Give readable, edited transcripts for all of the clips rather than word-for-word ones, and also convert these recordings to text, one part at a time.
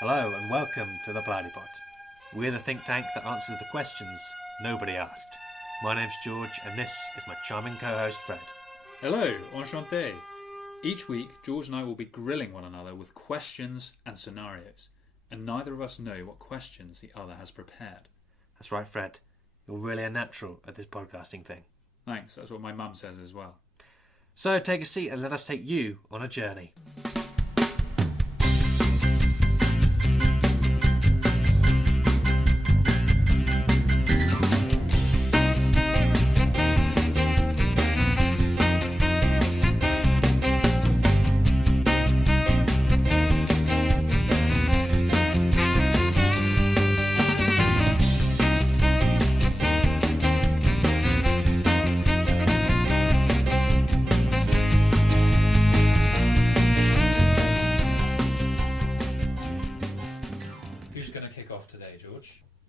Hello and welcome to the plowdypod. We're the think tank that answers the questions nobody asked. My name's George and this is my charming co-host Fred. Hello, enchanté. Each week, George and I will be grilling one another with questions and scenarios, and neither of us know what questions the other has prepared. That's right, Fred. You're really a natural at this podcasting thing. Thanks, that's what my mum says as well. So take a seat and let us take you on a journey.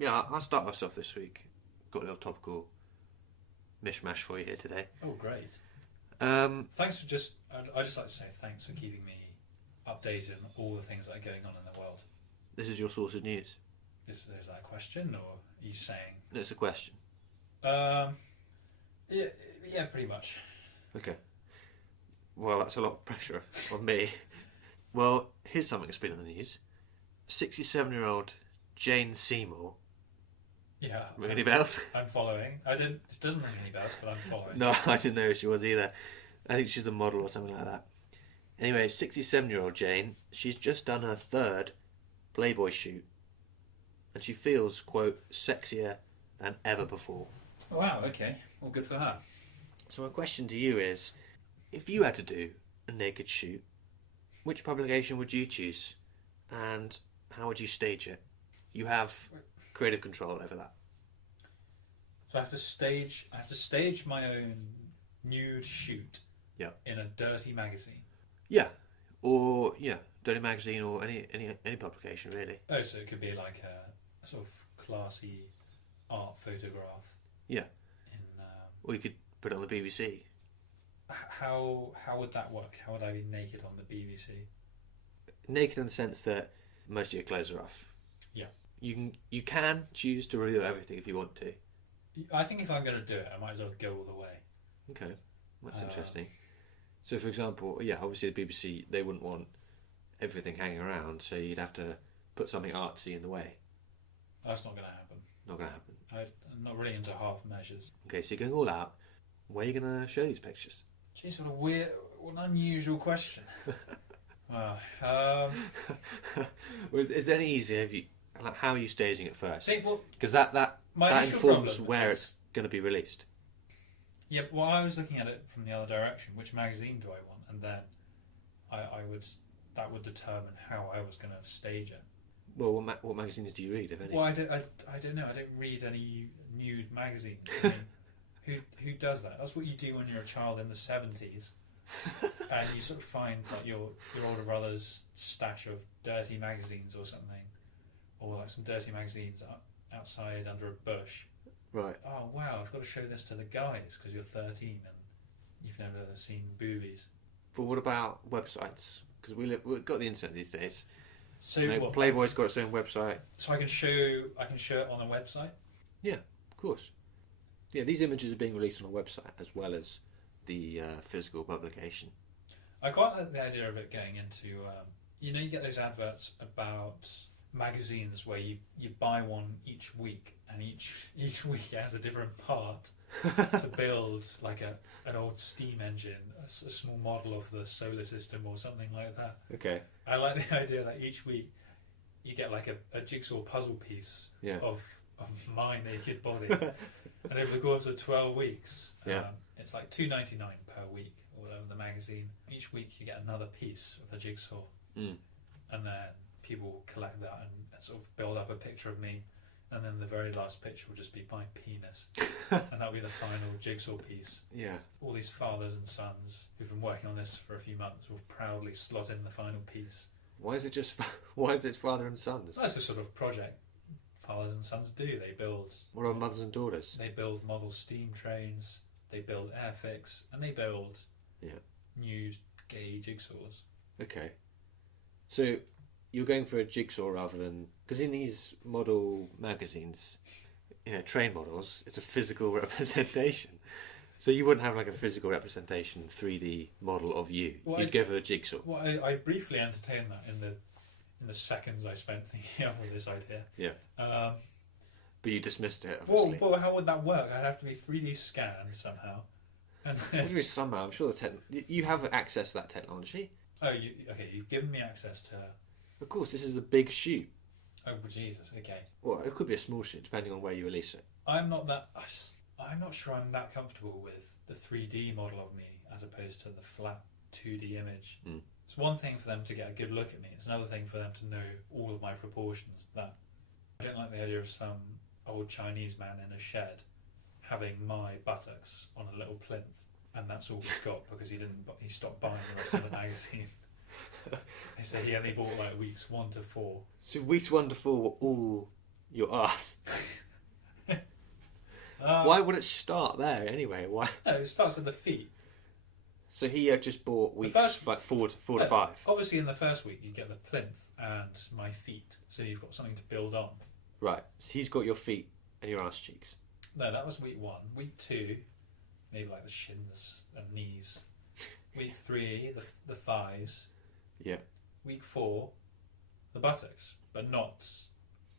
Yeah, I'll start myself this week. Got a little topical mishmash for you here today. Oh, great. Thanks for I'd just like to say thanks for keeping me updated on all the things that are going on in the world. This is your source of news. Is that a question, or are you saying? It's a question. Yeah, pretty much. Okay. Well, that's a lot of pressure on me. Well, here's something that's been in the news. 67-year-old Jane Seymour. Yeah. Ring any bells? I'm following. It doesn't ring any bells, but I'm following. No, I didn't know who she was either. I think she's a model or something like that. Anyway, 67-year-old Jane, she's just done her third Playboy shoot. And she feels, quote, sexier than ever before. Wow, okay. Well, good for her. So my question to you is, if you had to do a naked shoot, which publication would you choose? And how would you stage it? You have creative control over that. So I have to stage my own nude shoot. Yeah. In a dirty magazine. Yeah. Or dirty magazine or any publication really. Oh, so it could be like a sort of classy art photograph. Yeah. Or you could put it on the BBC. How would that work? How would I be naked on the BBC? Naked in the sense that most of your clothes are off. Yeah. You can choose to reveal everything if you want to. I think if I'm going to do it, I might as well go all the way. Okay, that's interesting. So, for example, obviously the BBC, they wouldn't want everything hanging around, so you'd have to put something artsy in the way. That's not going to happen. Not going to happen. I'm not really into half measures. Okay, so you're going all out. Where are you going to show these pictures? Jeez, what an unusual question. Is it any easier if you? Like, how are you staging it first? Because that My informs where it's going to be released. Yeah, well, I was looking at it from the other direction. Which magazine do I want? And then that would determine how I was going to stage it. Well, what magazines do you read, if any? Well, I don't know. I don't read any nude magazines. I mean, who does that? That's what you do when you're a child in the 70s. And you sort of find like your older brother's stash of dirty magazines or something. Or like some dirty magazines outside under a bush. Right. Oh wow! I've got to show this to the guys because you're 13 and you've never seen boobies. But what about websites? Because we've got the internet these days. So Playboy's got its own website. So I can show it on a website. Yeah, of course. Yeah, these images are being released on a website as well as the physical publication. I quite like the idea of it going into. You get those adverts about magazines where you buy one each week and each week it has a different part to build like an old steam engine, a small model of the solar system or something like that. Okay. I like the idea that each week you get like a jigsaw puzzle piece of my naked body. And over the course of 12 weeks it's like $2.99 per week or whatever the magazine. Each week you get another piece of the jigsaw. And then people collect that and sort of build up a picture of me, and then the very last picture will just be my penis, and that'll be the final jigsaw piece. Yeah. All these fathers and sons who've been working on this for a few months will proudly slot in the final piece. Why is it father and sons? That's a sort of project fathers and sons do. They build. What are mothers and daughters? They build model steam trains. They build airfix, and they build nude gay jigsaws. Okay. So you're going for a jigsaw rather than... Because in these model magazines, train models, it's a physical representation. So you wouldn't have like a physical representation 3D model of you. Well, You'd go for a jigsaw. Well, I briefly entertained that in the seconds I spent thinking of this idea. Yeah. But you dismissed it, obviously. Well, how would that work? I'd have to be 3D scanned somehow. And somehow, I'm sure you have access to that technology. Oh, you've given me access to... Of course, this is a big shoot. Oh, Jesus, okay. Well, it could be a small shoot, depending on where you release it. I'm not sure I'm that comfortable with the 3D model of me as opposed to the flat 2D image. Mm. It's one thing for them to get a good look at me. It's another thing for them to know all of my proportions. That I don't like the idea of some old Chinese man in a shed having my buttocks on a little plinth, and that's all he's got because he stopped buying the rest of the magazine. They say he only bought like weeks 1 to 4. So weeks 1 to 4 were all your arse. Why would it start there anyway? Why? No, it starts at the feet. So he had just bought weeks like 4 to 5. Obviously, in the first week, you get the plinth and my feet, so you've got something to build on. Right. So he's got your feet and your ass cheeks. No, that was week 1. Week 2, maybe like the shins and knees. Week 3, the thighs. Yeah. Week 4, the buttocks, but not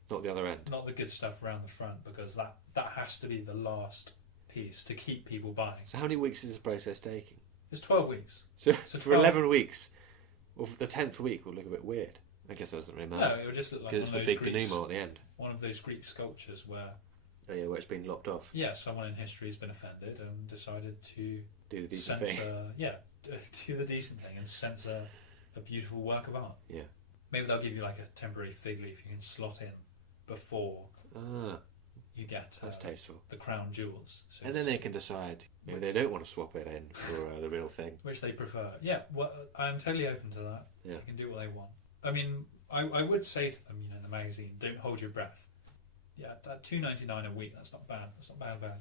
the other end. Not the good stuff around the front, because that has to be the last piece to keep people buying. So how many weeks is this process taking? It's 12 weeks. So for 11 weeks, or for the 10th week will look a bit weird. I guess it doesn't really matter. No, it would just look like because it's the big denouement at the end. One of those Greek sculptures where... Oh yeah, where it's been lopped off. Yeah, someone in history has been offended and decided to... Do the decent censor, thing. Yeah, do the decent thing and censor a beautiful work of art. Yeah. Maybe they'll give you like a temporary fig leaf you can slot in before you get that's tasteful. The crown jewels. So and then they can decide maybe they don't want to swap it in for the real thing. Which they prefer. Yeah, well, I'm totally open to that. Yeah. They can do what they want. I mean, I would say to them, in the magazine, don't hold your breath. Yeah, at $2.99 a week, that's not bad. That's not bad value.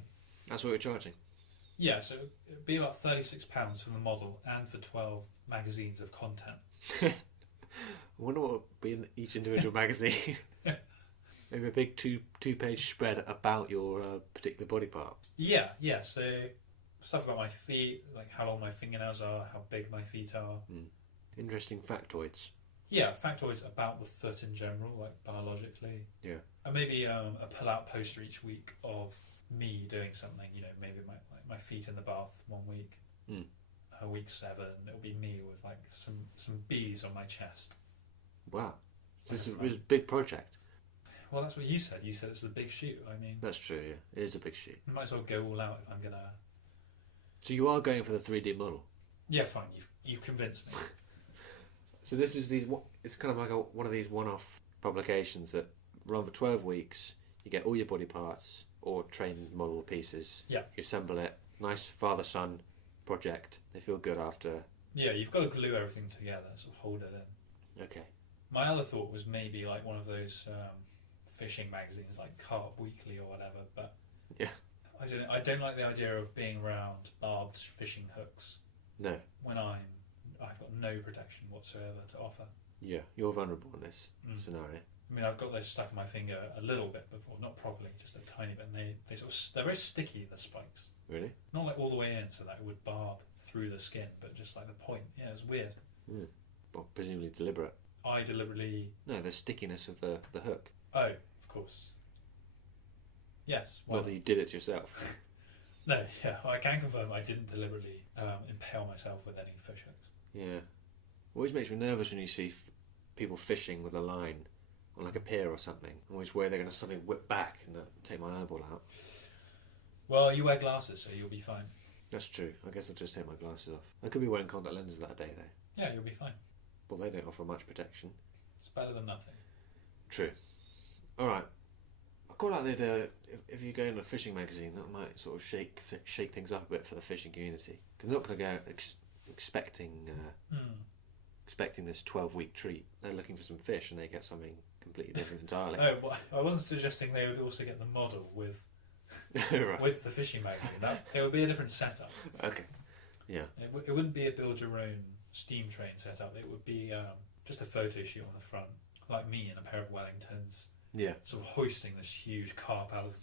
That's what we're charging. Yeah, so it'd be about £36 for the model and for 12 magazines of content. I wonder what would be in each individual magazine. Maybe a big two-page spread about your particular body part. Yeah. So stuff about my feet, like how long my fingernails are, how big my feet are. Interesting factoids. Yeah, factoids about the foot in general, like biologically. Yeah. And maybe a pull-out poster each week of me doing something. Maybe my feet in the bath one week. Week 7, it'll be me with like some bees on my chest. Wow, this is a big project. Well, that's what you said. You said it's a big shoot. I mean, that's true. Yeah, it is a big shoot. I might as well go all out if I'm gonna. So you are going for the 3D model? Yeah, fine. You've convinced me. So this is it's kind of like one of these one-off publications that run for 12 weeks. You get all your body parts or train model pieces. Yeah. You assemble it. Nice father-son project. They feel good after. Yeah, you've got to glue everything together, sort of hold it in. Okay. My other thought was maybe like one of those fishing magazines, like Carp Weekly or whatever. But yeah, I don't like the idea of being around barbed fishing hooks. No. When I've got no protection whatsoever to offer. Yeah, you're vulnerable in this scenario. I mean, I've got those stuck in my finger a little bit before, not properly, just a tiny bit. And they're very sticky, the spikes. Really? Not like all the way in, so that it would barb through the skin, but just like the point. Yeah, it's weird. Well, presumably deliberate. I deliberately... No, the stickiness of the hook. Oh, of course. Yes. Not that you did it yourself. No, yeah, I can confirm I didn't deliberately impale myself with any fish hooks. Yeah. Always makes me nervous when you see people fishing with a line on like a pier or something. I always worry they're going to suddenly whip back and take my eyeball out. Well, you wear glasses, so you'll be fine. That's true. I guess I'll just take my glasses off. I could be wearing contact lenses that day, though. Yeah, you'll be fine. Well, they don't offer much protection. It's better than nothing. True. Alright. I quite like the idea, if you go in a fishing magazine, that might sort of shake things up a bit for the fishing community. Because they're not going to go expecting this 12-week treat. They're looking for some fish and they get something completely different entirely. Oh, well, I wasn't suggesting they would also get the model with right. with the fishing magazine. It would be a different setup. Okay. Yeah. It wouldn't be a build-your-own steam train setup. It would be just a photo shoot on the front, like me in a pair of Wellingtons, sort of hoisting this huge carp out of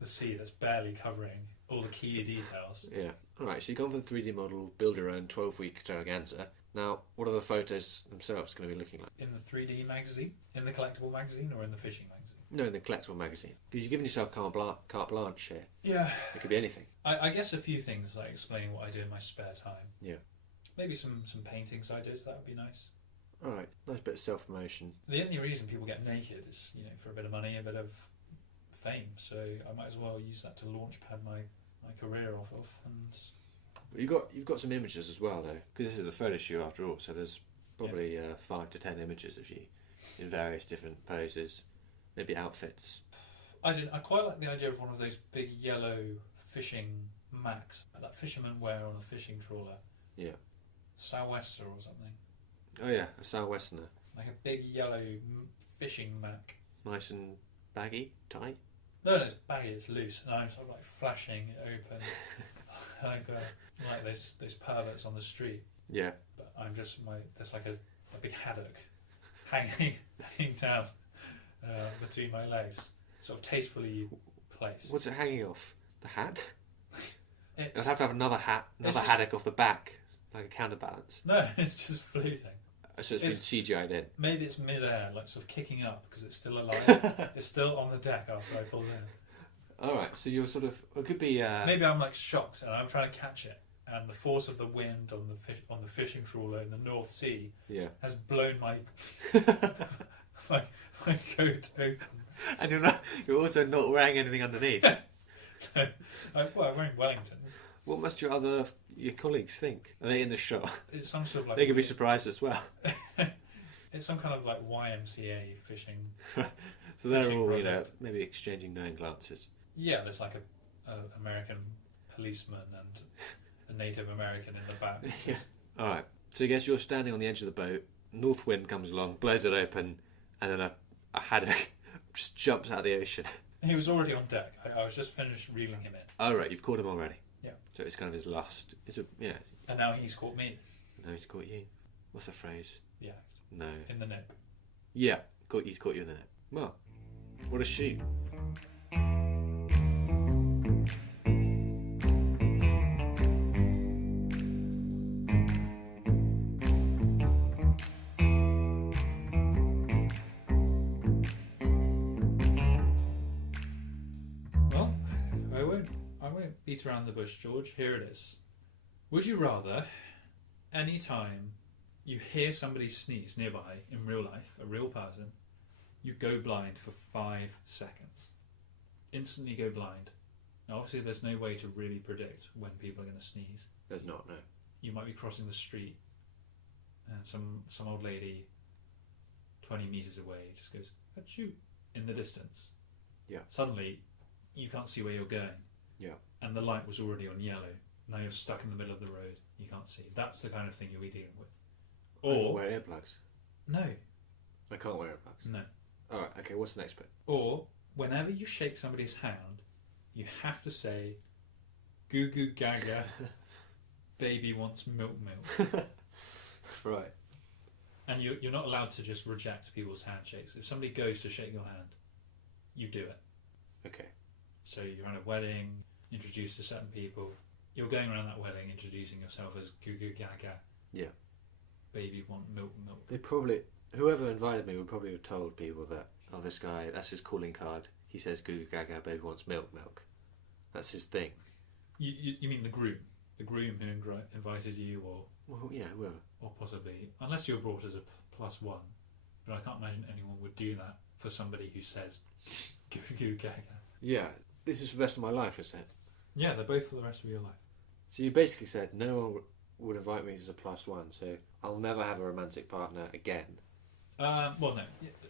the sea that's barely covering all the key details. Yeah. All right. So you've gone for the 3D model, build your own 12-week extravaganza. Now, what are the photos themselves going to be looking like? In the 3D magazine, in the collectible magazine, or in the fishing magazine? No, in the collectible magazine. Because you're giving yourself carte blanche here. Yeah. It could be anything. I guess a few things, like explaining what I do in my spare time. Yeah. Maybe some paintings I did, that would be nice. All right. Nice bit of self-promotion. The only reason people get naked is, for a bit of money, a bit of fame. So I might as well use that to launchpad my career off of. And you've got some images as well, though, because this is a photo shoot after all. So there's probably 5 to 10 images of you in various different poses, maybe outfits. I quite like the idea of one of those big yellow fishing Macs that fishermen wear on a fishing trawler. Yeah. Sou'wester or something. Oh yeah, a sou'westerner. Like a big yellow fishing Mac. Nice and baggy, tight. No, it's baggy, it's loose, and I'm sort of like flashing it open, like those perverts on the street. Yeah. But I'm just there's like a big haddock hanging down between my legs, sort of tastefully placed. What's it hanging off? The hat? I'd It's, have to have another haddock off the back, like a counterbalance. no, it's just floating. So it's been CGI'd in. Maybe it's mid-air, like sort of kicking up because it's still alive. It's still on the deck after I pulled in. All right, so you're sort of. It could be. Maybe I'm like shocked and I'm trying to catch it, and the force of the wind on the fishing trawler in the North Sea has blown my my coat open. And you're also not wearing anything underneath. I'm wearing Wellingtons. What must your colleagues think? Are they in the shot? It's some sort of like. They could be surprised as well. It's some kind of like YMCA fishing. So they're fishing all, project. maybe exchanging knowing glances. Yeah, there's like a American policeman and a Native American in the back. Yeah. All right. So I guess you're standing on the edge of the boat. North wind comes along, blows it open, and then a haddock just jumps out of the ocean. He was already on deck. I was just finished reeling him in. Oh right, you've caught him already. Yeah. So it's kind of his last. And now he's caught me. No, he's caught you. What's the phrase? Yeah. No. In the net. Yeah, he's caught you in the net. Well, what a shoot. Well, I won't beat around the bush, George. Here it is. Would you rather, any time you hear somebody sneeze nearby in real life, a real person, you go blind for 5 seconds? Instantly go blind. Now, obviously, there's no way to really predict when people are going to sneeze. There's not, no. You might be crossing the street, and some old lady, 20 metres away, just goes, "Achoo," in the distance. Yeah. Suddenly, you can't see where you're going. Yeah. And the light was already on yellow. Now you're stuck in the middle of the road. You can't see. That's the kind of thing you'll be dealing with. Or wear earplugs. No. I can't wear earplugs. No. All right. Okay. What's the next bit? Or whenever you shake somebody's hand, you have to say, "Goo goo gaga, baby wants milk." Right. And you're not allowed to just reject people's handshakes. If somebody goes to shake your hand, you do it. Okay. So you're at a wedding, introduced to certain people. You're going around that wedding introducing yourself as Goo Goo Gaga. Yeah. Baby want milk. They probably, whoever invited me would probably have told people that, oh, this guy, that's his calling card. He says Goo Goo Gaga, baby wants milk. That's his thing. You mean the groom? The groom who invited you, or... Well, yeah, whoever. Or possibly, unless you're brought as a +1. But I can't imagine anyone would do that for somebody who says Goo Goo Gaga. Yeah. This is for the rest of my life, is it? Yeah, they're both for the rest of your life. So you basically said no one would invite me as a +1, so I'll never have a romantic partner again. Well, no.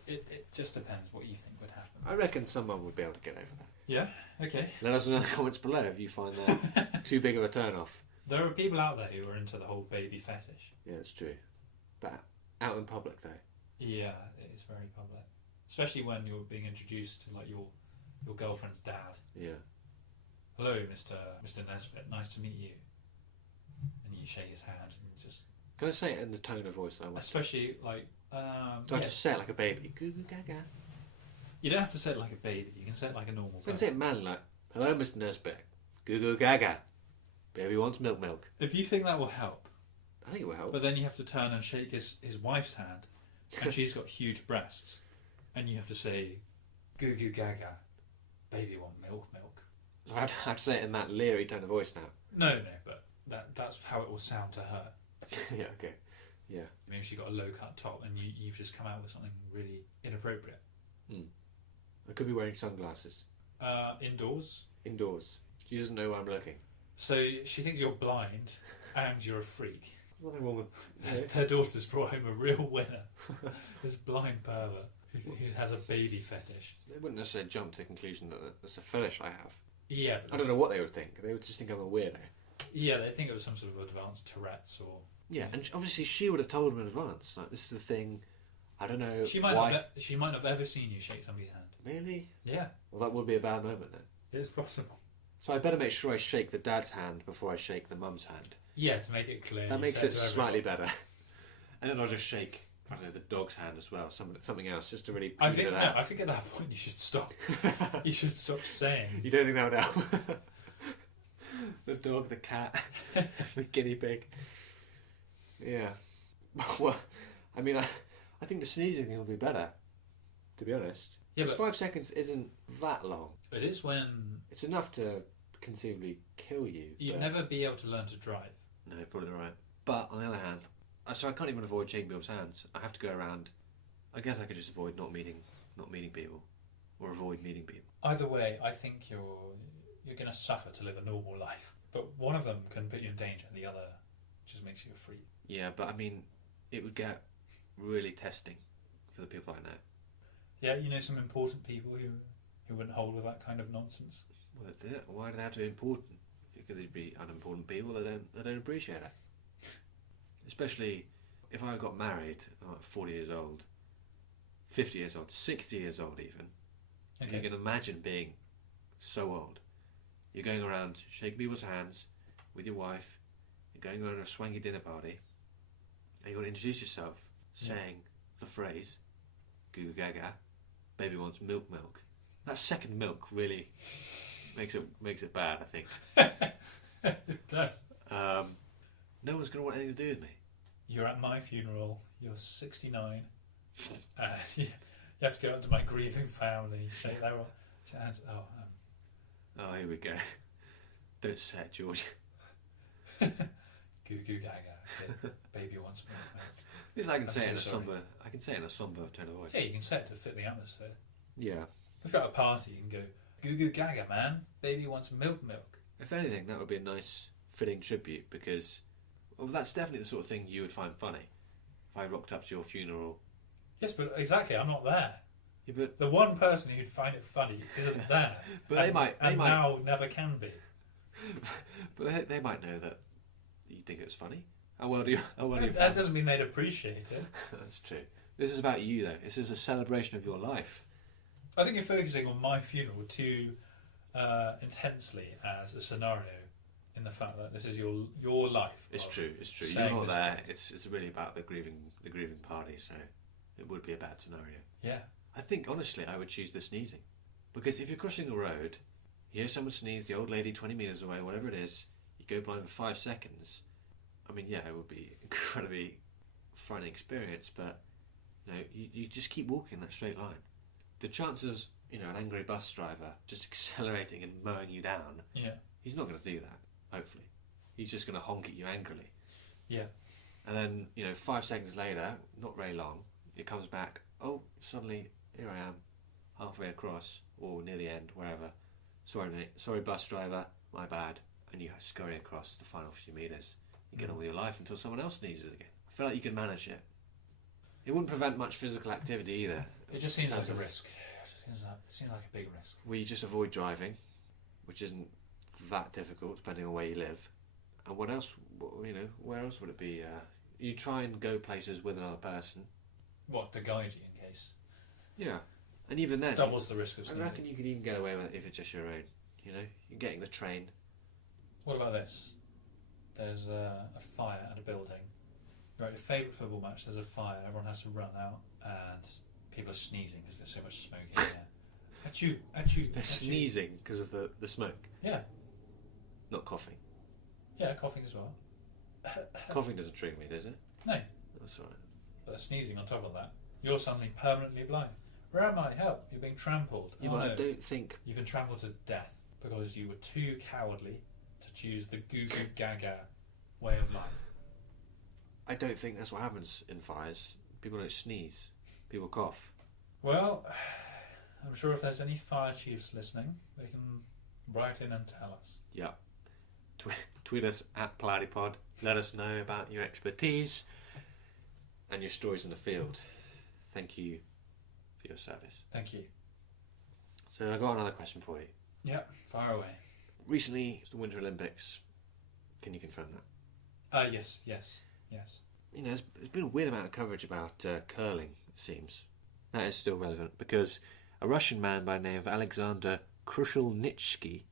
It just depends what you think would happen. I reckon someone would be able to get over that. Yeah? Okay. Let us know in the comments below if you find that too big of a turn-off. There are people out there who are into the whole baby fetish. Yeah, it's true. But out in public, though. Yeah, it is very public. Especially when you're being introduced to like your girlfriend's dad. Yeah. Hello, Mr. Nesbitt. Nice to meet you. And you shake his hand and just... Can I say it in the tone of voice I want? Especially like Do I just say it like a baby? Goo goo gaga. You don't have to say it like a baby. You can say it like a normal I can person. say it manly, like, hello, Mr. Nesbeck. Goo goo gaga. Baby wants milk. If you think that will help, I think it will help. but then you have to turn and shake his wife's hand, and she's got huge breasts, and you have to say, goo goo gaga, baby want milk. So I have to say it in that leery tone of voice now. No, but that's how it will sound to her. Yeah, okay. Yeah. Maybe she got a low cut top, and you've just come out with something really inappropriate. I could be wearing sunglasses. Indoors. She doesn't know where I'm looking. So she thinks you're blind, and you're a freak. Nothing wrong with... Her daughter's brought home a real winner. This blind pervert who has a baby fetish. They wouldn't necessarily jump to the conclusion that that's a fetish I have. Yeah. I don't know what they would think. They would just think I'm a weirdo. Yeah, they think it was some sort of advanced Tourette's or... Yeah, and obviously she would have told them in advance. Like, this is the thing. I don't know She might why. not have ever seen you shake somebody's hand. Really? Yeah. Well, that would be a bad moment then. It's possible. So I better make sure I shake the dad's hand before I shake the mum's hand. Yeah, to make it clear. That you makes say it to everyone. slightly better. And then I'll just shake, I don't know, the dog's hand as well. Something else, just to really I even think it no. out. I think at that point you should stop. You should stop saying. You don't think that would help? The dog, the cat, the guinea pig. Yeah. Well, I mean, I think the sneezing thing will be better, to be honest. Yeah, Because but 5 seconds isn't that long. it is when It's enough to conceivably kill you. you'd but- never be able to learn to drive. No, you're probably right. But on the other hand, so I can't even avoid shaking people's hands. I have to go around. I guess I could just avoid not meeting people, or avoid meeting people. Either way, I think you're going to suffer to live a normal life. But one of them can put you in danger, and the other just makes you a freak. Yeah, but I mean, it would get really testing for the people I know. Yeah, you know some important people who wouldn't hold with that kind of nonsense. Well, why do they have to be important? Could they be unimportant people that don't appreciate it? Especially if I got married, I'm like 40 years old, 50 years old, 60 years old even. Okay. You can imagine being so old. You're going around shaking people's hands with your wife, you're going around a swanky dinner party, and you want to introduce yourself saying the phrase, goo goo gaga, baby wants milk. That second milk really makes it bad, I think. It does. No one's going to want anything to do with me. You're at my funeral, you're 69, you have to go up to my grieving family, shake their hands. Oh, here we go. Don't say it, George. Goo goo gaga, baby wants milk. At least I can I'm say it so in a sorry. somber. I can say it in a somber tone of voice. Yeah, you can say it to fit the atmosphere. Yeah. If you're at a party, you can go, goo goo gaga, man, baby wants milk. If anything, that would be a nice, fitting tribute because, well, that's definitely the sort of thing you would find funny. If I rocked up to your funeral. Yes, but exactly, I'm not there. Yeah, but The one person who'd find it funny isn't there. But they might- now never can be. but they might know that you think it was funny. How well do you? That doesn't mean they'd appreciate it. That's true. This is about you, though. This is a celebration of your life. I think you're focusing on my funeral too intensely as a scenario, in the fact that this is your life. It's true. It's true. You're saying not this there. phrase. It's really about the grieving party. So it would be a bad scenario. Yeah. I think honestly, I would choose the sneezing, because if you're crossing a road, you hear someone sneeze, the old lady 20 metres away, whatever it is, you go blind for 5 seconds. I mean, yeah, it would be incredibly frightening experience, but you just keep walking that straight line. The chances, an angry bus driver just accelerating and mowing you down, he's not going to do that, hopefully. He's just going to honk at you angrily. Yeah. And then, 5 seconds later, not very long, it comes back, oh, suddenly, here I am, halfway across, or near the end, wherever. Sorry, mate. Sorry, bus driver. My bad. And you scurry across the final few metres. You get on with your life until someone else sneezes again. I feel like you can manage it. It wouldn't prevent much physical activity either. It just seems like a risk. It seems like a big risk. We just avoid driving, which isn't that difficult depending on where you live. And what else? Where else would it be? You try and go places with another person. What, to guide you in case? Yeah. And even then, doubles the risk of I sneezing. reckon you could even get away with it if it's just your own. You're getting the train. What about this? There's a fire at a building. great. Favourite football match, there's a fire, everyone has to run out, and people are sneezing because there's so much smoke in there. They're sneezing because of the smoke? Yeah. Not coughing? Yeah, coughing as well. Coughing doesn't trigger me, does it? No. That's alright. But they're sneezing on top of that. You're suddenly permanently blind. Where am I? Help! You're being trampled. Yeah, but I don't think... You've been trampled to death because you were too cowardly to choose the goo goo gaga way of life. I don't think that's what happens in fires. People don't sneeze. People cough. Well, I'm sure if there's any fire chiefs listening, they can write in and tell us. Yeah. Tweet us at plowdypod. Let us know about your expertise and your stories in the field. Thank you for your service. Thank you. So I got another question for you. Yeah, fire away. Recently, it's the Winter Olympics. Can you confirm that? Yes. You know, there's been a weird amount of coverage about curling, it seems. That is still relevant because a Russian man by the name of Alexander Krushelnitsky,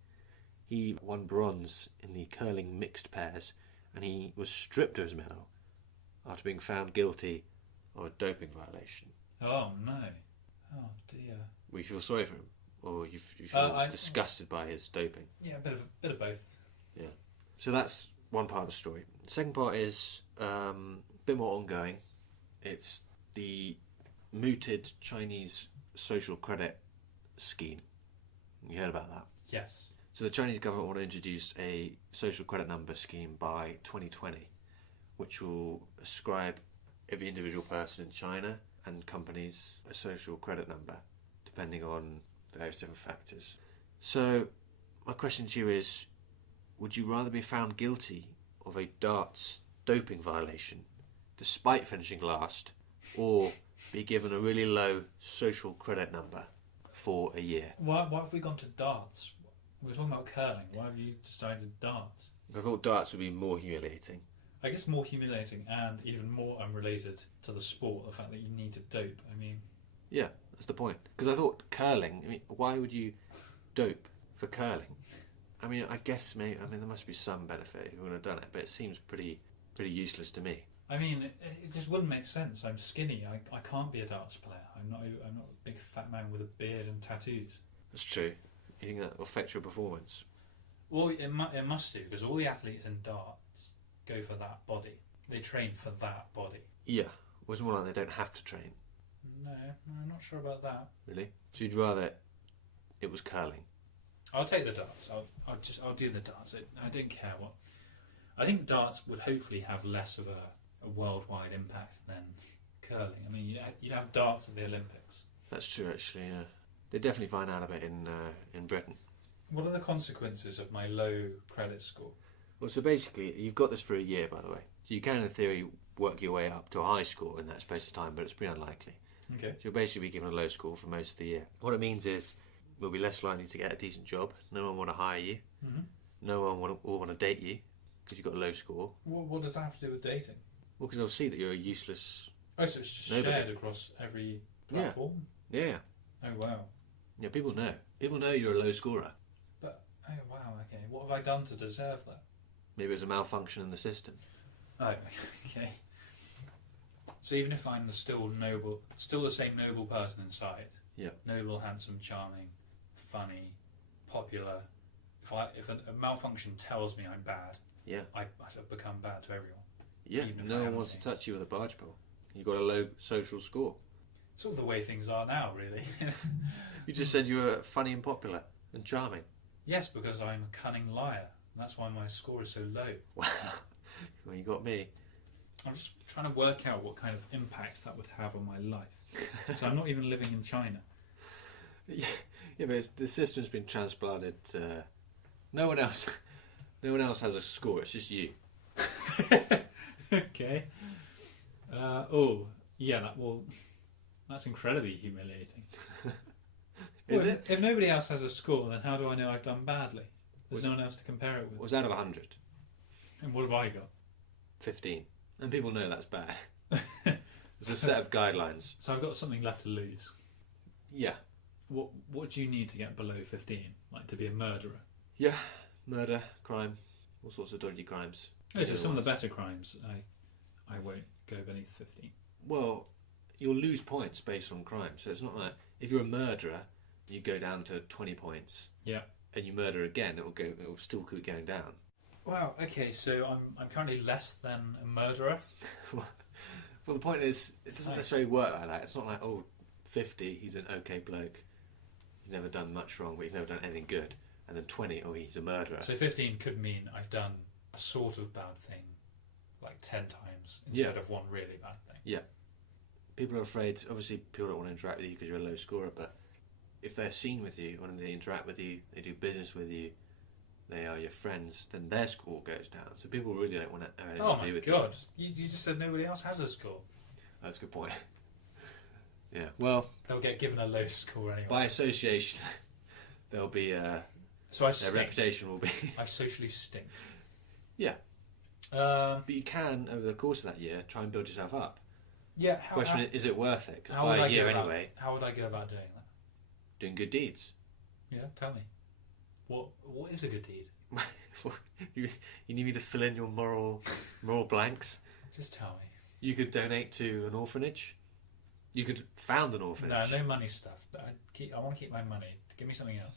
he won bronze in the curling mixed pairs, and he was stripped of his medal after being found guilty of a doping violation. Oh no. Oh dear. We feel sorry for him, or you feel disgusted by his doping? Yeah, a bit of both. Yeah. So that's one part of the story. The second part is a bit more ongoing. It's the mooted Chinese social credit scheme. You heard about that? Yes. So the Chinese government want to introduce a social credit number scheme by 2020, which will ascribe every individual person in China and companies a social credit number, depending on various different factors. So my question to you is, would you rather be found guilty of a darts doping violation, despite finishing last, or be given a really low social credit number for a year? Why have we gone to darts? We were talking about curling. Why have you decided darts? I thought darts would be more humiliating. I guess more humiliating and even more unrelated to the sport, the fact that you need to dope. I mean... Yeah, that's the point. Because I thought curling, why would you dope for curling? I mean, I guess there must be some benefit if you would have done it, but it seems pretty useless to me. I mean, it just wouldn't make sense. I'm skinny. I can't be a darts player. I'm not a big fat man with a beard and tattoos. That's true. You think that will affect your performance? Well, it must do, because all the athletes in darts go for that body. They train for that body. Yeah. Well, it's more like they don't have to train. No, I'm not sure about that. Really? So you'd rather it was curling? I'll take the darts. I'll do the darts. I don't care what. I think darts would hopefully have less of a worldwide impact than curling. I mean, you'd have darts at the Olympics. That's true, actually. Yeah, they definitely find out about it in Britain. What are the consequences of my low credit score? Well, so basically, you've got this for a year, by the way. So you can, in theory, work your way up to a high score in that space of time, but it's pretty unlikely. Okay. So you'll basically be given a low score for most of the year. What it means is we'll be less likely to get a decent job. No one will want to hire you. Mm-hmm. No one will want to date you because you've got a low score. What does that have to do with dating? Well, because they'll see that you're a useless... Oh, so it's just shared across every platform? Yeah. Oh, wow. Yeah, people know. People know you're a low scorer. But, oh, wow, okay. What have I done to deserve that? Maybe it's a malfunction in the system. Oh, okay. So even if I'm still the same noble person inside, yeah, noble, handsome, charming, funny, popular, if a malfunction tells me I'm bad, yeah, I have become bad to everyone. Yeah, no one wants to touch you with a barge pole. You've got a low social score. Sort of the way things are now, really. You just said you were funny and popular and charming. Yes, because I'm a cunning liar. That's why my score is so low. Wow. Well, you got me. I'm just trying to work out what kind of impact that would have on my life. So I'm not even living in China. Yeah, but the system's been transplanted. No one else has a score. It's just you. Okay. That's incredibly humiliating. If nobody else has a score, then how do I know I've done badly? There's no one else to compare it with. Was out of 100. And what have I got? 15. And people know that's bad. There's a set of guidelines. So I've got something left to lose. Yeah. What do you need to get below 15? Like to be a murderer? Yeah. Murder, crime, all sorts of dodgy crimes. Oh, so some of the better crimes I won't go beneath 15? Well, you'll lose points based on crime. So it's not like if you're a murderer, you go down to 20 points. Yeah. And you murder again, it'll still keep going down. Wow. Okay, so I'm currently less than a murderer. Well, the point is, it doesn't necessarily work like that. It's not like 50, he's an okay bloke. He's never done much wrong, but he's never done anything good. And then 20, he's a murderer. So 15 could mean I've done a sort of bad thing like 10 times instead of one really bad thing. Yeah. People are afraid, obviously people don't want to interact with you because you're a low scorer, but if they're seen with you, when they interact with you, they do business with you, they are your friends, then their score goes down. So people really don't want to have anything to do with you. Oh my god, you just said nobody else has a score. That's a good point. Yeah, well... They'll get given a low score anyway. By association, there'll be... their reputation will be... I socially stink. Yeah. But you can, over the course of that year, try and build yourself up. Yeah. The question is it worth it? Because by a year anyway... How would I go about doing that? Doing good deeds. Yeah, tell me. What is a good deed? you need me to fill in your moral blanks? Just tell me. You could donate to an orphanage. You could found an orphanage. No money stuff. I want to keep my money. Give me something else.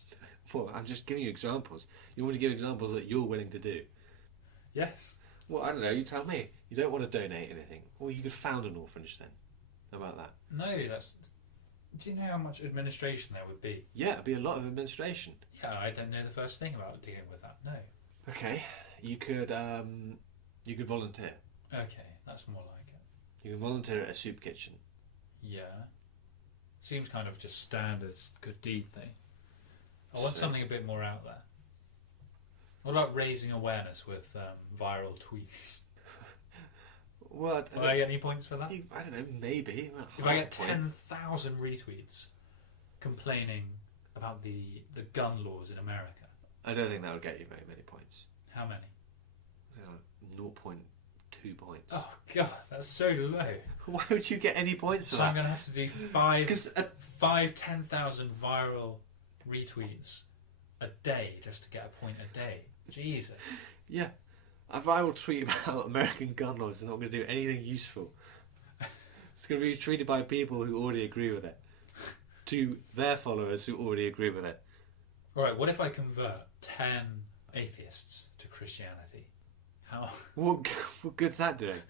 Well, I'm just giving you examples. You want to give examples that you're willing to do. Yes. Well, I don't know. You tell me. You don't want to donate anything. Well, you could found an orphanage then. How about that? No, do you know how much administration there would be? Yeah, it'd be a lot of administration. Yeah, I don't know the first thing about dealing with that. No. Okay, you could volunteer. Okay, that's more like it. You can volunteer at a soup kitchen. Yeah. Seems kind of just standard good deed thing. I want something a bit more out there. What about raising awareness with viral tweets? Well, Will I get any points for that? I don't know, maybe. If I get 10,000 retweets complaining about the gun laws in America. I don't think that would get you very many points. How many? 0.2 points. Oh god, that's so low. Why would you get any points for So that? I'm going to have to do 10,000 viral retweets a day just to get a point a day. Jesus. Yeah. A viral tweet about American gun laws is not going to do anything useful. It's going to be tweeted by people who already agree with it. To their followers who already agree with it. Alright, what if I convert 10 atheists to Christianity? How? What good's that doing?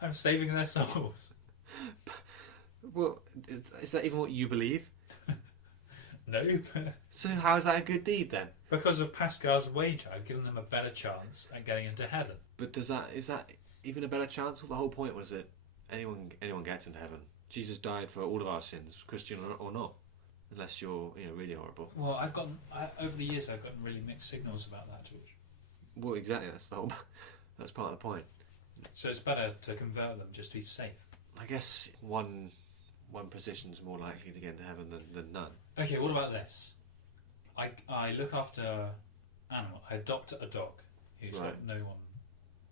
I'm saving their souls. Well, is that even what you believe? No. So how is that a good deed then? Because of Pascal's wager, I've given them a better chance at getting into heaven. But is that even a better chance? Well, the whole point was that anyone gets into heaven. Jesus died for all of our sins, Christian or not, unless you're really horrible. Well, over the years I've gotten really mixed signals about that, George. Well, exactly. That's part of the point. So it's better to convert them just to be safe. I guess one position's more likely to get into heaven than none. Okay, what about this? I look after animal. I adopt a dog who's got no one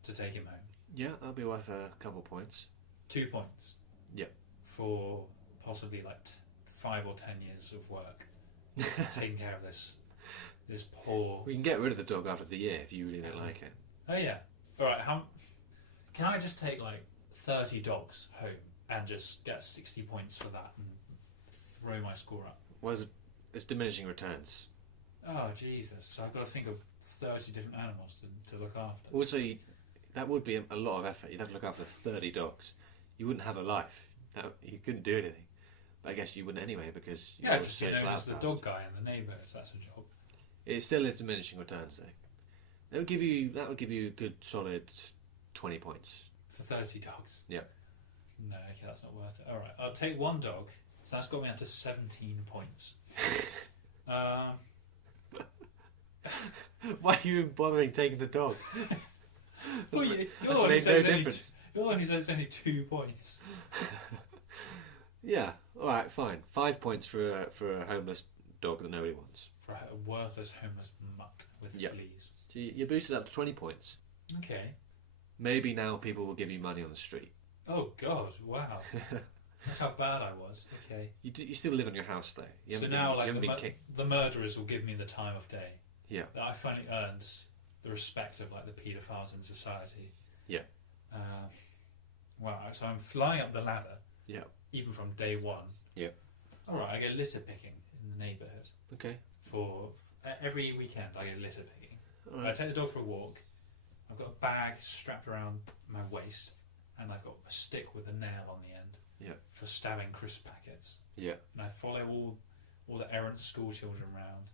to take him home. Yeah, that'll be worth a couple points. 2 points. Yep. For possibly 5 or 10 years of work taking care of this poor... We can get rid of the dog after the year if you really don't like it. Oh yeah. Alright, can I just take 30 dogs home and just get 60 points for that and throw my score up? Well, it's diminishing returns. Oh Jesus, so I've got to think of 30 different animals to look after. Also, that would be a lot of effort. You'd have to look after 30 dogs. You wouldn't have a life. You couldn't do anything. But I guess you wouldn't anyway because you're just as the dog guy in the neighbourhood. That's a job. It still is diminishing returns though. That would give you a good solid 20 points for 30 dogs. Yeah. No, okay, that's not worth it. All right, I'll take one dog. So that's got me up to 17 points. Why are you bothering taking the dog? Well, you're only said it's only 2 points. Yeah. All right. Fine. 5 points for a homeless dog that nobody wants. For a worthless homeless mutt with fleas. So you boosted up to 20 points. Okay. Maybe now people will give you money on the street. Oh God! Wow. That's how bad I was. Okay. You still live in your house though. So now, the murderers will give me the time of day. Yeah. That I finally earned the respect of the paedophiles in society. Yeah. Wow, so I'm flying up the ladder. Yeah. Even from day one. Yeah. All right, I go litter picking in the neighbourhood. Okay. For every weekend, I go litter picking. All right. I take the dog for a walk. I've got a bag strapped around my waist, and I've got a stick with a nail on the end. Yeah. For stabbing crisp packets. Yeah. And I follow all the errant school children around.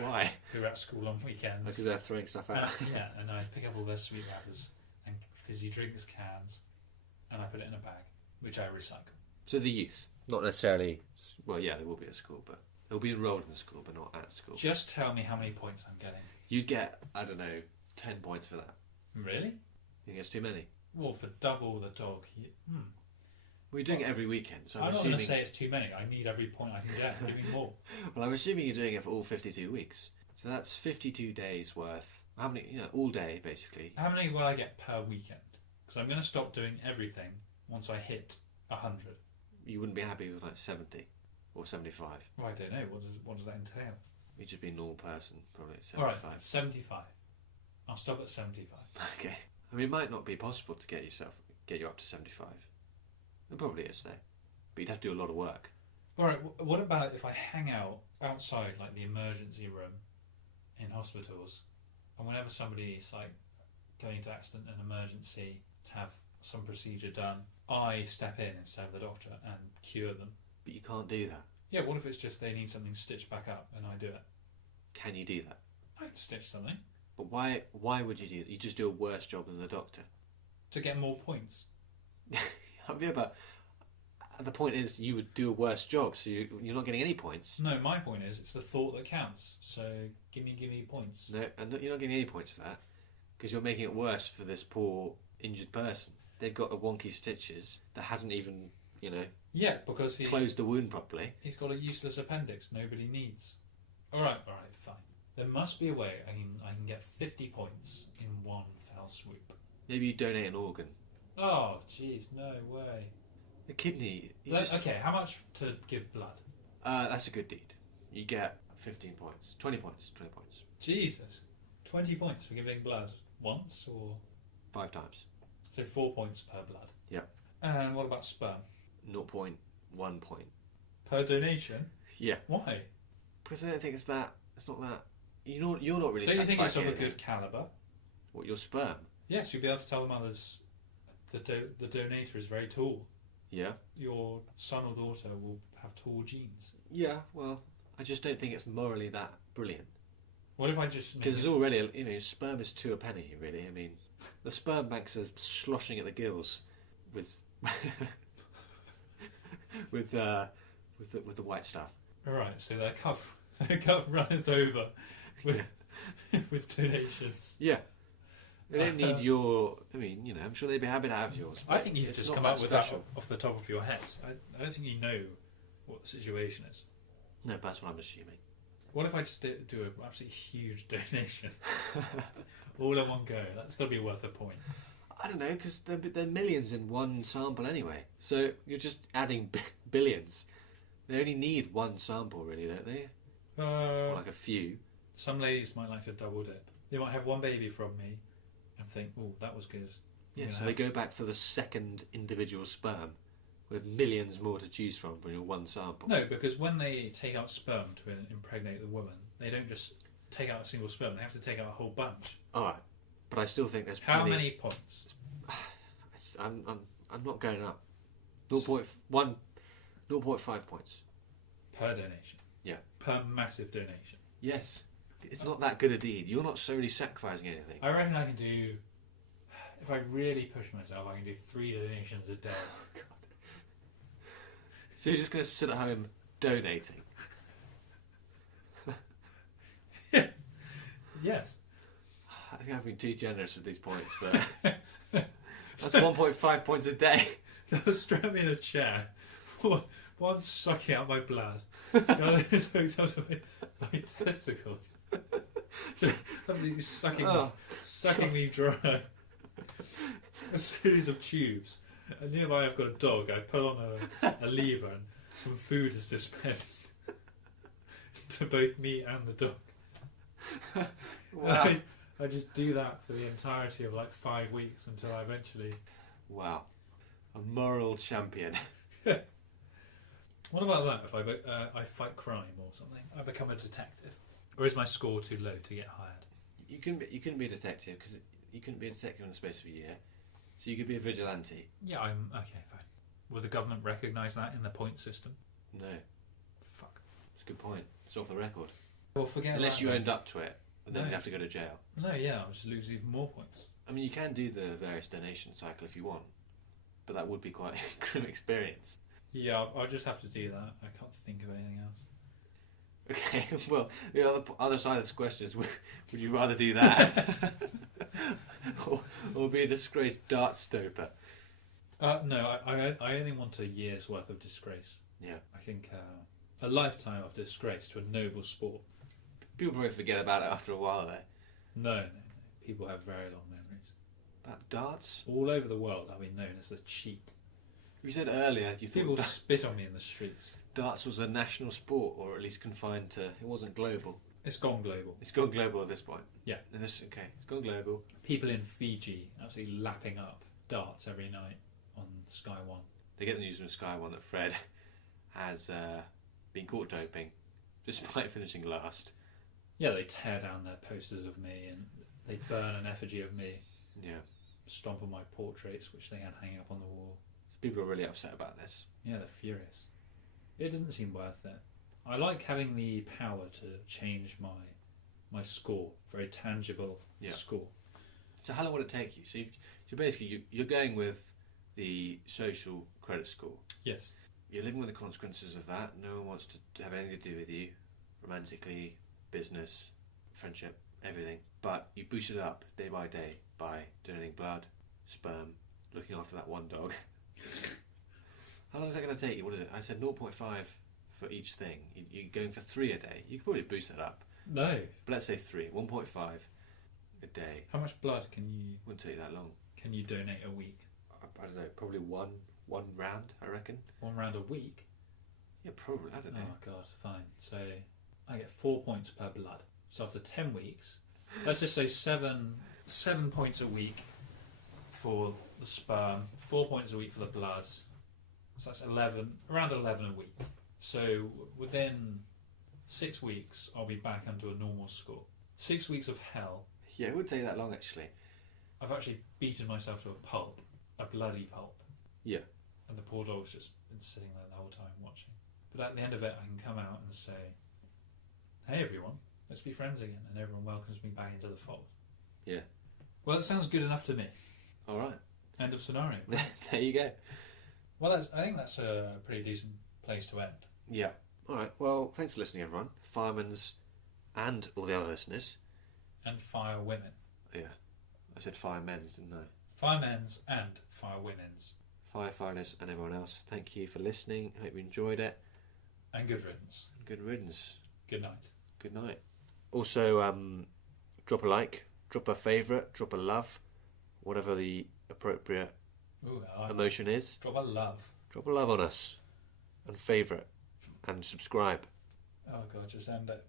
Why? Who are at school on weekends. Because they're throwing stuff out. Yeah, and I pick up all their sweet wrappers and fizzy drinks cans, and I put it in a bag, which I recycle. So the youth, not necessarily. Well, yeah, they will be at school, but they'll be enrolled in school, but not at school. Just tell me how many points I'm getting. You'd get, I don't know, 10 points for that. Really? You think it's too many? Well, for double the dog. Well, you're doing it every weekend, so I'm I'm not assuming. going to say it's too many. I need every point I can get. Give me more. Well, I'm assuming you're doing it for all 52 weeks. So that's 52 days worth. How many? All day basically. How many will I get per weekend? Because I'm going to stop doing everything once I hit 100. You wouldn't be happy with like 70 or 75. Well, I don't know. What does that entail? You'd just be a normal person, probably at All 75. right, 75. I'll stop at 75. Okay. I mean, it might not be possible to get you up to 75. It probably is though, but you'd have to do a lot of work. All right. What about if I hang out outside, like the emergency room in hospitals, and whenever somebody's like going into accident and emergency to have some procedure done, I step in instead of the doctor and cure them. But you can't do that. Yeah. What if it's just they need something stitched back up and I do it? Can you do that? I can stitch something But why would you do that? You just do a worse job than the doctor. to get more points. Yeah, but the point is you would do a worse job, so you're not getting any points. No, my point is it's the thought that counts. So give me points. No, and you're not getting any points for that because you're making it worse for this poor injured person. They've got the wonky stitches that hasn't even, Yeah, because closed the wound properly. he's got a useless appendix nobody needs. All right, fine. There must be a way I can get 50 points in one fell swoop. Maybe you donate an organ. Oh, jeez, no way. The kidney. Okay, how much to give blood? That's a good deed. You get 15 points. 20 points. 20 points. Jesus. 20 points for giving blood once, or 5 times. so 4 points per blood. Yep. And what about sperm? 0.1 point. Per donation? Yeah. Why? Because I don't think it's that. It's not that. You're not really. Don't you think it's of a anything. good calibre? What, your sperm? Yes, you'll be able to tell the mothers the donator is very tall. Yeah. Your son or daughter will have tall genes. Yeah. Well, I just don't think it's morally that brilliant. What if I just Because there's already, sperm is 2 a penny, really. I mean, the sperm banks are sloshing at the gills with with the white stuff. All right, so their cup runneth over with donations. Yeah. They don't need your. I mean, I'm sure they'd be happy to have yours. I think you've it's just not come that up with that special. off the top of your head. I don't think you know what the situation is. No, that's what I'm assuming. What if I just do an absolutely huge donation? All in one go. That's got to be worth a point. I don't know, because there are millions in one sample anyway. So you're just adding billions. They only need one sample, really, don't they? Or like a few. Some ladies might like to double dip. They might have one baby from me and think, oh, that was good. Yeah, so they go back for the second individual sperm with millions more to choose from your one sample. No, because when they take out sperm to impregnate the woman, they don't just take out a single sperm. They have to take out a whole bunch. All right, but I still think there's How plenty. many points? I'm not going up. 0.5 points. Per donation? Yeah. Per massive donation? Yes. It's not that good a deed. You're not really sacrificing anything. I reckon I can do, if I really push myself, I can do 3 donations a day. Oh, God. So you're just going to sit at home donating? Yes. I think I've been too generous with these points, but that's 1.5 points a day. They'll strap me in a chair. One sucking out my blood. The other is hooked up to my testicles. Absolutely sucking me dry. A series of tubes. And nearby I've got a dog. I put on a lever and some food is dispensed to both me and the dog. Wow. I just do that for the entirety of like 5 weeks until I eventually... Wow. A moral champion. What about that? If I fight crime or something, I become a detective, or is my score too low to get hired? You couldn't be a detective because you couldn't be a detective in the space of a year. So you could be a vigilante. Yeah, I'm okay. Fine. Will the government recognise that in the point system? No. Fuck. It's a good point. It's off the record. Well, forget Unless that, you then. owned up to it, and then No. you'd have to go to jail. No, yeah, I'll just lose even more points. I mean, you can do the various donation cycle if you want, but that would be quite a grim experience. Yeah, I'll just have to do that. I can't think of anything else. Okay, well, the other side of this question is, would you rather do that or be a disgraced dart stoper? No, I only want a year's worth of disgrace. Yeah. I think a lifetime of disgrace to a noble sport. People probably forget about it after a while, though. No. People have very long memories. About darts? All over the world, I've been known as the cheat. You said earlier you People thought spit on me in the streets. darts was a national sport, or at least confined to... It wasn't global. It's gone global. It's gone global at this point. Yeah. It's gone global. People in Fiji absolutely lapping up darts every night on Sky One. They get the news from Sky One that Fred has been caught doping, despite finishing last. Yeah, they tear down their posters of me and they burn an effigy of me. Yeah. Stomp on my portraits, which they had hanging up on the wall. So people are really upset about this. Yeah, they're furious. It doesn't seem worth it. I like having the power to change my score, very tangible score. So how long would it take you? So basically you're going with the social credit score. Yes. You're living with the consequences of that. No one wants to have anything to do with you, romantically, business, friendship, everything. But you boost it up day by day by donating blood, sperm, looking after that one dog. How long is that going to take you? What is it? I said 0.5 for each thing. You're going for 3 a day. You could probably boost it up. No. But let's say 3, 1.5 a day. How much blood can you... Wouldn't take that long. Can you donate a week? I don't know, probably one round, I reckon. 1 round a week? Yeah, probably, I don't know. Oh god, fine. So I get 4 points per blood. So after 10 weeks, let's just say 7 points a week for the sperm, 4 points a week for the blood. So that's around 11 a week. So within 6 weeks, I'll be back under a normal score. 6 weeks of hell. Yeah, it would take that long, actually. I've actually beaten myself to a pulp, a bloody pulp. Yeah. And the poor dog's just been sitting there the whole time watching. But at the end of it, I can come out and say, hey everyone, let's be friends again. And everyone welcomes me back into the fold. Yeah. Well, that sounds good enough to me. All right. End of scenario. There you go. Well, I think that's a pretty decent place to end. Yeah. All right. Well, thanks for listening, everyone. Firemen's and all the other listeners. And fire women. Yeah. I said firemen's, didn't I? Firemen's and fire women's. Firefighters and everyone else. Thank you for listening. Hope you enjoyed it. And good riddance. Good riddance. Good night. Good night. Also, drop a like, drop a favourite, drop a love, whatever the appropriate emotion is. Drop a love. Drop a love on us. And favourite. And subscribe. Oh god, just end it.